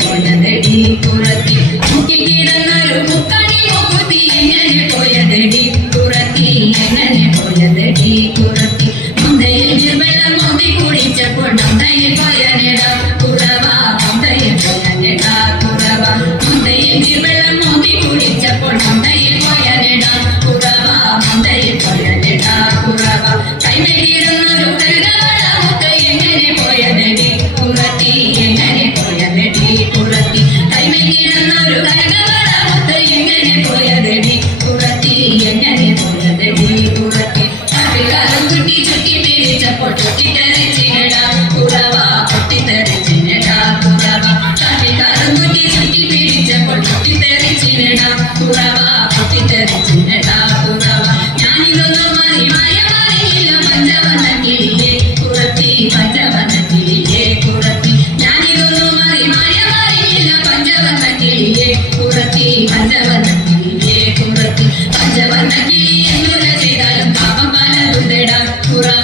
പോയതടി പുറത്തിൽ മുക്കിൽ കിടന്നൊരു മുക്കണി മുക്കുത്തി എങ്ങനെ പോയതടി പുറത്തിൽ എങ്ങനെ പോയതടി പുറത്തിൽ മുന്തയിൽ നിർമ്മല മുന്തി കുടിച്ചപ്പോൾ മുന്തയിൽ പോയ പഞ്ചവന കിളി എന്നുള്ള ചെയ്താലും പാപം പല കുറവ പാപം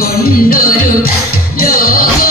കൊണ്ടൊരു ലോകം